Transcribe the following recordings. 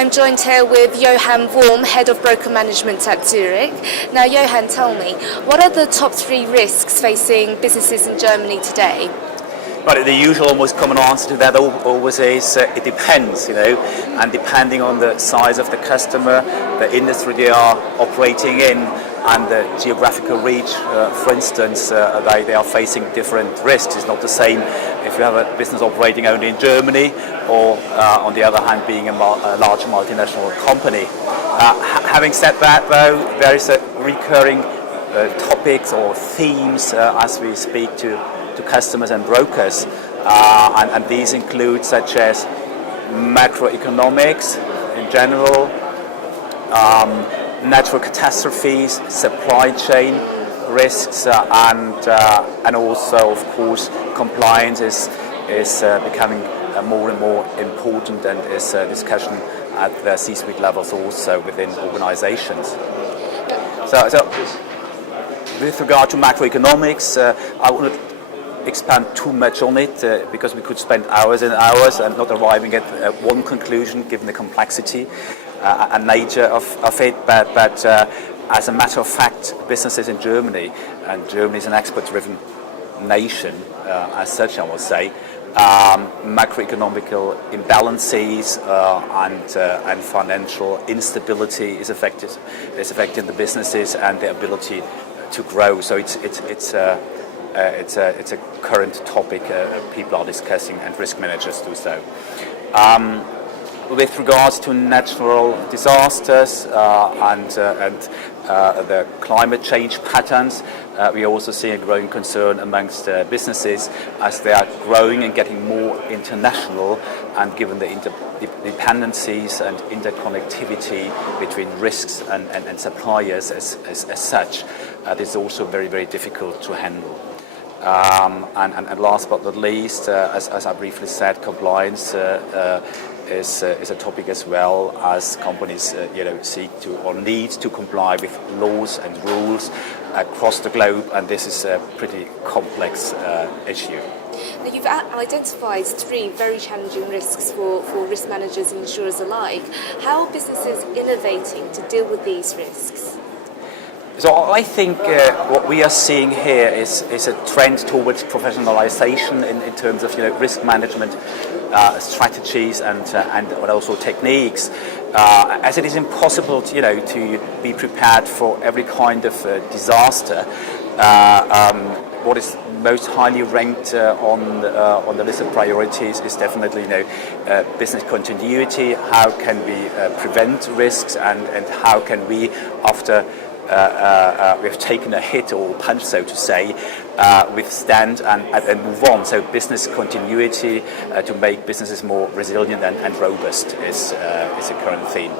I'm joined here with Johann Worm, Head of Broker Management at Zurich. Now, Johann, tell me, what are the top 3 risks facing businesses in Germany today? But the usual, most common answer to that always is it depends, and depending on the size of the customer, the industry they are operating in, and the geographical reach, for instance, they are facing different risks. It's not the same if you have a business operating only in Germany or, on the other hand, being a large multinational company. Having said that, though, there is a recurring topics or themes as we speak to customers and brokers, and these include such as macroeconomics in general, natural catastrophes, supply chain risks, and also, of course, compliance is becoming more and more important, and is a discussion at the C-suite levels also within organizations. So with regard to macroeconomics, I wouldn't expand too much on it because we could spend hours and hours and not arriving at one conclusion given the complexity and nature of it, but as a matter of fact, businesses in Germany, and Germany is an export-driven nation as such, I would say, macroeconomical imbalances and financial instability is affecting the businesses and their ability to grow. So it's a current topic people are discussing, and risk managers do so. With regards to natural disasters and the climate change patterns, we also see a growing concern amongst businesses as they are growing and getting more international, and given the interdependencies and interconnectivity between risks and suppliers as such, this is also very, very difficult to handle. And last but not least, as I briefly said, compliance is a topic as well, as companies seek to or need to comply with laws and rules across the globe, and this is a pretty complex issue. Now, you've identified 3 very challenging risks for risk managers and insurers alike. How are businesses innovating to deal with these risks? So I think what we are seeing here is a trend towards professionalization in terms of risk management strategies and also techniques, as it is impossible to be prepared for every kind of disaster. What is most highly ranked on the list of priorities is definitely business continuity. How can we prevent risks, and how can we, after we've taken a hit or punch, so to say, withstand and move on. So business continuity to make businesses more resilient and robust is a current theme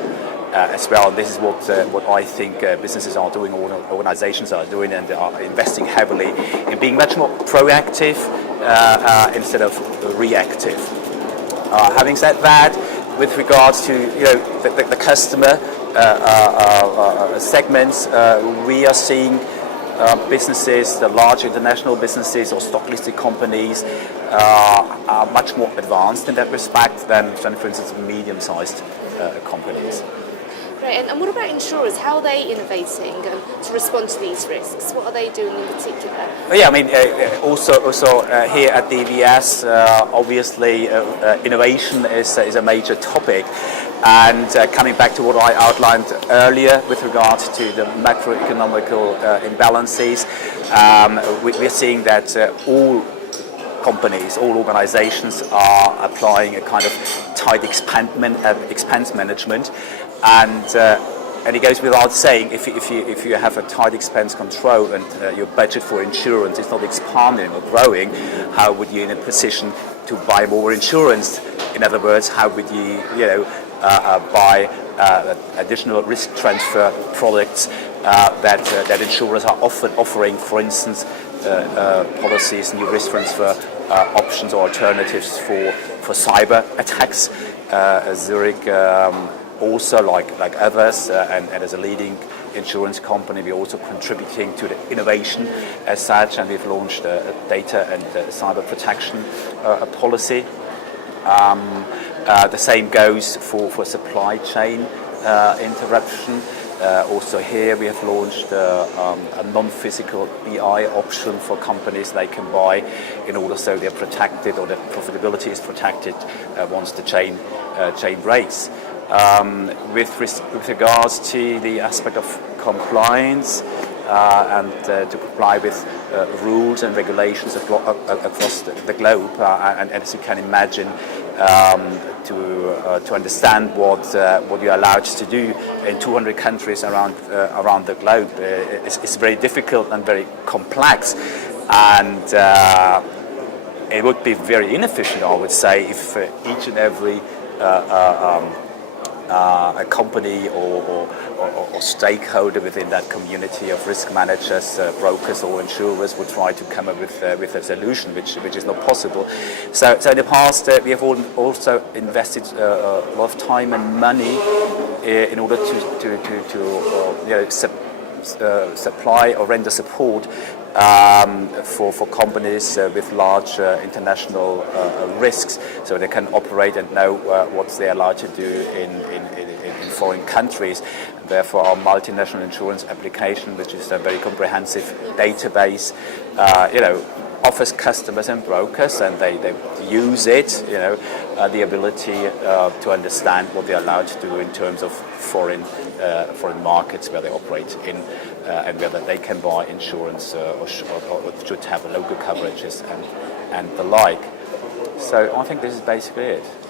as well. This is what I think businesses are doing, organizations are doing, and they are investing heavily in being much more proactive instead of reactive. Having said that, with regards to the customer segments, we are seeing businesses, the large international businesses or stock-listed companies, are much more advanced in that respect than for instance, medium-sized companies. Great, and what about insurers? How are they innovating to respond to these risks? What are they doing in particular? Yeah, I mean, also here at DVS, obviously, innovation is a major topic. And coming back to what I outlined earlier with regards to the macroeconomical imbalances, we're seeing that all companies, all organizations are applying a kind of tight expense management, and it goes without saying, if you have a tight expense control and your budget for insurance is not expanding or growing, how would you in a position to buy more insurance? In other words, how would you buy additional risk transfer products that insurers are offering, for instance, policies, new risk transfer options or alternatives for cyber attacks. Zurich also, like others, and as a leading insurance company, we're also contributing to the innovation as such, and we've launched a data and cyber protection policy. The same goes for supply chain interruption. Also here we have launched a non-physical BI option for companies they can buy in order so they're protected or their profitability is protected once the chain breaks. With regards to the aspect of compliance and to comply with rules and regulations across the globe, and as you can imagine, to understand what you're allowed to do in 200 countries around the globe is very difficult and very complex, and it would be very inefficient, I would say, if each and every a company or stakeholder within that community of risk managers, brokers or insurers would try to come up with a solution, which is not possible. So in the past we have also invested a lot of time and money in order to supply or render support for companies with large international risks, so they can operate and know what they're allowed to do in foreign countries. Therefore, our multinational insurance application, which is a very comprehensive database, offers customers and brokers, and they use it, the ability to understand what they're allowed to do in terms of foreign markets where they operate in, and whether they can buy insurance or should have local coverages and the like. So I think this is basically it.